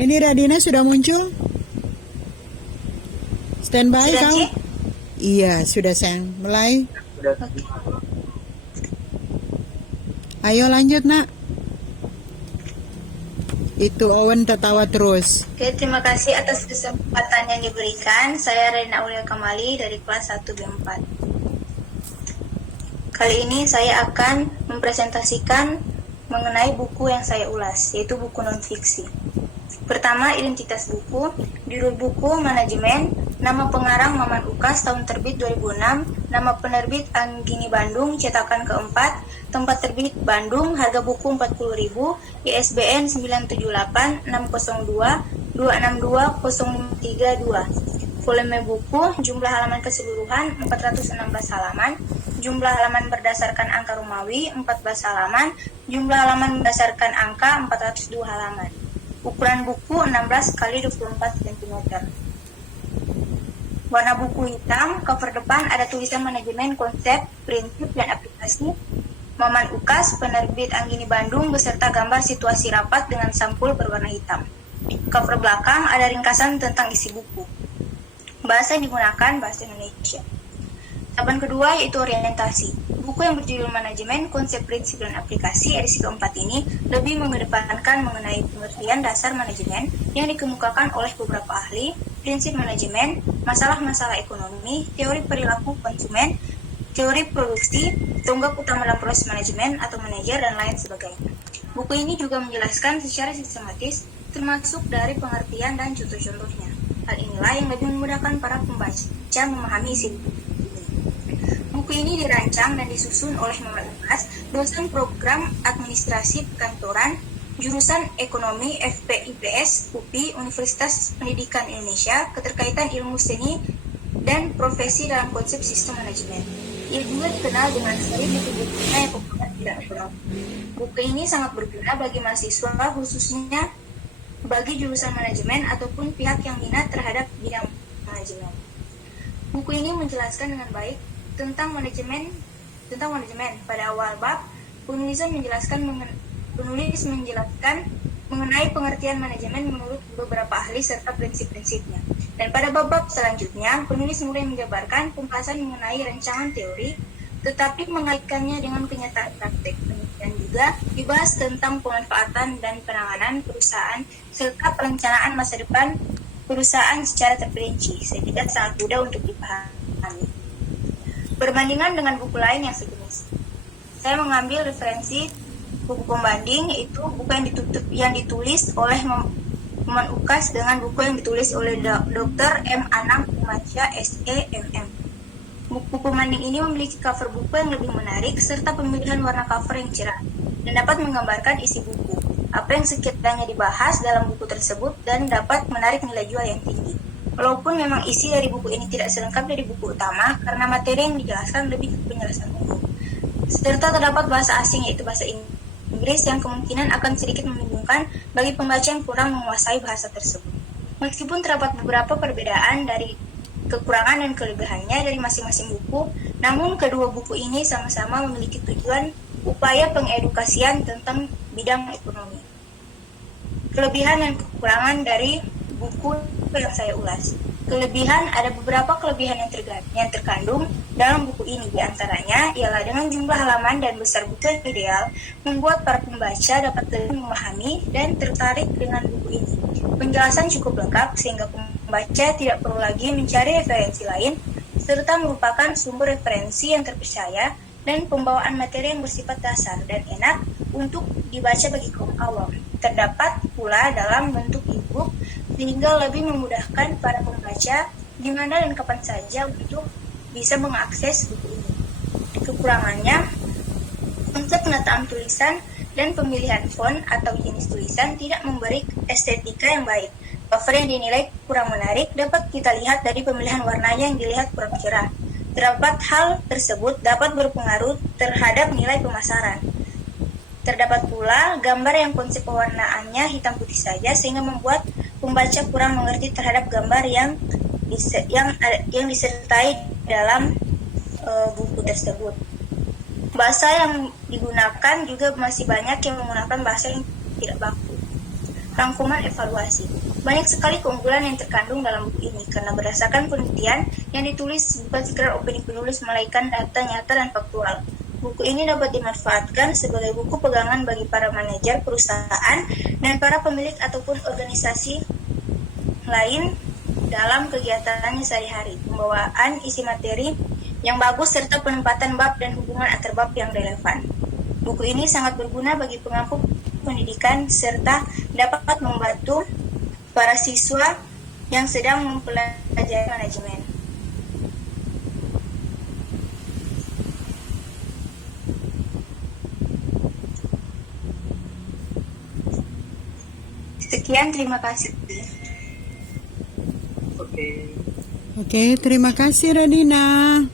Ini Radina sudah muncul? Standby Sudah, kau? Ci? Iya, sudah sayang. Mulai. Oke. Ayo lanjut nak. Itu Owen tertawa terus. Oke, terima kasih atas kesempatan yang diberikan. Saya Rena Aulia Kamali dari kelas 1 B4. Kali ini saya akan mempresentasikan mengenai buku yang saya ulas, yaitu buku non-fiksi. Pertama, identitas buku, judul buku Manajemen, nama pengarang Maman Ukas, tahun terbit 2006, nama penerbit Anggini Bandung, cetakan keempat, tempat terbit Bandung, harga buku 40.000, ISBN 978-602-262-032. Volume buku, jumlah halaman keseluruhan 416 halaman, jumlah halaman berdasarkan angka Romawi 14 halaman, jumlah halaman berdasarkan angka 402 halaman. Ukuran buku 16 x 24 cm. Warna buku hitam, cover depan ada tulisan manajemen, konsep, prinsip, dan aplikasi. Maman Ukas, penerbit Anggini Bandung, beserta gambar situasi rapat dengan sampul berwarna hitam. Cover belakang ada ringkasan tentang isi buku. Bahasa yang digunakan bahasa Indonesia. Tahapan kedua yaitu orientasi. Buku yang berjudul Manajemen, Konsep, Prinsip, dan Aplikasi edisi keempat ini lebih mengedepankan mengenai pengertian dasar manajemen yang dikemukakan oleh beberapa ahli, prinsip manajemen, masalah-masalah ekonomi, teori perilaku konsumen, teori produksi, tonggak utama dalam proses manajemen atau manajer, dan lain sebagainya. Buku ini juga menjelaskan secara sistematis termasuk dari pengertian dan contoh-contohnya. Hal inilah yang lebih memudahkan para pembaca memahami isi buku. Buku ini dirancang dan disusun oleh Maman Ukas, dosen program administrasi perkantoran, jurusan ekonomi FPIPS UPI Universitas Pendidikan Indonesia, keterkaitan ilmu seni dan profesi dalam konsep sistem manajemen. Ia juga dikenal dengan seri buku-bukunya yang populer di bidang ekonomi. Buku ini sangat berguna bagi mahasiswa, khususnya bagi jurusan manajemen ataupun pihak yang minat terhadap bidang manajemen. Buku ini menjelaskan dengan baik tentang manajemen. Pada awal bab, penulis menjelaskan mengenai pengertian manajemen menurut beberapa ahli serta prinsip-prinsipnya. Dan pada bab-bab selanjutnya, penulis mulai menjabarkan pembahasan mengenai rancangan teori, tetapi mengaitkannya dengan kenyataan praktek. Dan juga dibahas tentang pemanfaatan dan penanganan perusahaan serta perencanaan masa depan perusahaan secara terperinci, sehingga sangat mudah untuk dipahami. Berbandingan dengan buku lain yang sejenis, saya mengambil referensi buku pembanding, yaitu buku yang ditulis oleh Maman Ukas dengan buku yang ditulis oleh Dr. M. Anang Umansyah, SE.MM. Buku pembanding ini memiliki cover buku yang lebih menarik serta pemilihan warna cover yang cerah dan dapat menggambarkan isi buku, apa yang sekiranya dibahas dalam buku tersebut, dan dapat menarik nilai jual yang tinggi. Walaupun memang isi dari buku ini tidak selengkap dari buku utama karena materi yang dijelaskan lebih ke penjelasan umum, serta terdapat bahasa asing yaitu bahasa Inggris yang kemungkinan akan sedikit membingungkan bagi pembaca yang kurang menguasai bahasa tersebut. Meskipun terdapat beberapa perbedaan dari kekurangan dan kelebihannya dari masing-masing buku, namun kedua buku ini sama-sama memiliki tujuan upaya pengedukasian tentang bidang ekonomi. Kelebihan dan kekurangan dari buku yang saya ulas. Kelebihan, ada beberapa kelebihan yang terkandung dalam buku ini. Di antaranya ialah dengan jumlah halaman dan besar buku yang ideal, membuat para pembaca dapat lebih memahami dan tertarik dengan buku ini. Penjelasan cukup lengkap sehingga pembaca tidak perlu lagi mencari referensi lain, serta merupakan sumber referensi yang terpercaya dan pembawaan materi yang bersifat dasar dan enak untuk dibaca bagi kaum awam. Terdapat pula dalam bentuk e-book sehingga lebih memudahkan para pembaca di mana dan kapan saja untuk bisa mengakses buku ini. Kekurangannya, konsep penataan tulisan dan pemilihan font atau jenis tulisan tidak memberi estetika yang baik. Cover yang dinilai kurang menarik dapat kita lihat dari pemilihan warnanya yang dilihat kurang cerah. Terdapat hal tersebut dapat berpengaruh terhadap nilai pemasaran. Terdapat pula gambar yang konsep pewarnaannya hitam putih saja sehingga membuat pembaca kurang mengerti terhadap gambar yang disertai dalam buku tersebut. Bahasa yang digunakan juga masih banyak yang menggunakan bahasa yang tidak baku. Rangkuman evaluasi. Banyak sekali keunggulan yang terkandung dalam buku ini karena berdasarkan penelitian yang ditulis bukan sekedar opini penulis melainkan data nyata dan faktual. Buku ini dapat dimanfaatkan sebagai buku pegangan bagi para manajer perusahaan dan para pemilik ataupun organisasi lain dalam kegiatannya sehari-hari. Pembawaan isi materi yang bagus serta penempatan bab dan hubungan antar bab yang relevan. Buku ini sangat berguna bagi pengampu pendidikan serta dapat membantu para siswa yang sedang mempelajari manajemen. Sekian, terima kasih. Oke. Oke, terima kasih Radina.